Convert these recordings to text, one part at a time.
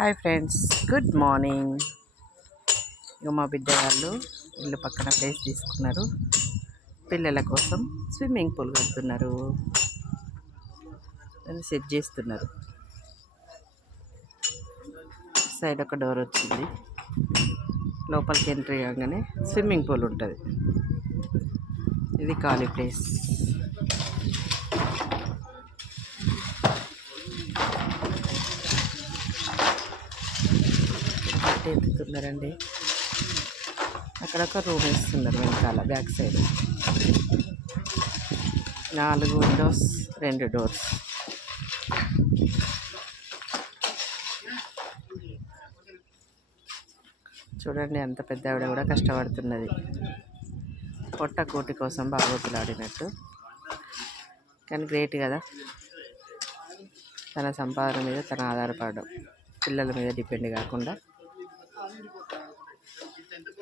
Hi friends, good morning. ఇక మా బిడ్డ వాళ్ళు ఇల్లు పక్కన ప్లేస్ తీసుకున్నారు. పిల్లల కోసం స్విమ్మింగ్ పూల్ కడుతున్నారు, అని సెట్ చేస్తున్నారు. సైడ్ ఒక డోర్ వచ్చింది, లోపలికి ఎంట్రీ కాగానే స్విమ్మింగ్ పూల్ ఉంటుంది. ఇది ఖాళీ ప్లేస్. ఎత్తుతున్నారండి. అక్కడ ఒక రూమ్ ఇస్తున్నారు వెనకాల బ్యాక్ సైడ్. 4 Windows, 2 doors. చూడండి, అంత పెద్ద ఆవిడ కూడా కష్టపడుతున్నది. పొట్ట కోటి కోసం బాగోతులాడినట్టు. కానీ గ్రేట్ కదా, తన సంపాదన మీద తన ఆధారపడడం, పిల్లల మీద డిపెండ్ కాకుండా.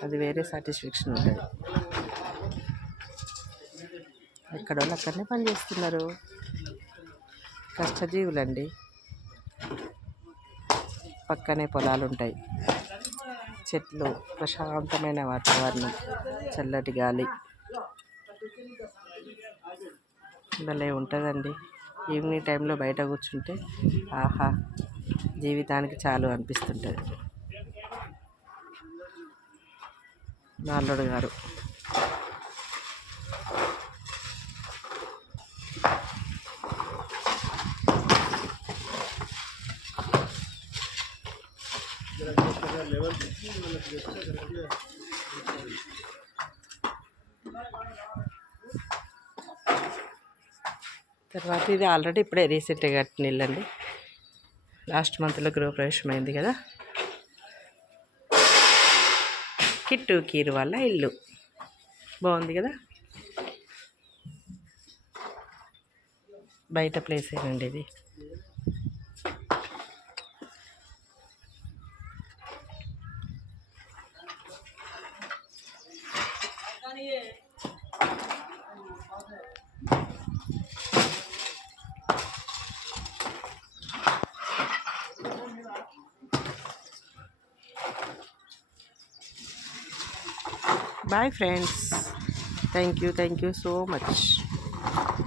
అది వేరే సాటిస్ఫాక్షన్ ఉంటుంది. ఎక్కడ వాళ్ళు అక్కడనే పనిచేస్తున్నారు. కష్టజీవులండి. పక్కనే పొలాలు ఉంటాయి, చెట్లు, ప్రశాంతమైన వాతావరణం, చల్లటి గాలి. భలే ఉంటుందండి. ఈవినింగ్ టైంలో బయట కూర్చుంటే ఆహా, జీవితానికి చాలు అనిపిస్తుంటుంది. మా అల్లుడు గారు తర్వాత ఇది ఆల్రెడీ ఇప్పుడే రీసెంట్గా కట్టిన ఇల్లు అండి. లాస్ట్ మంత్లో గృహప్రవేశం అయింది కదా. కిట్టు కీరు వాళ్ళ ఇల్లు బాగుంది కదా. బయట ప్లేస్ ఏనండి ఇది. Bye friends. Thank you so much.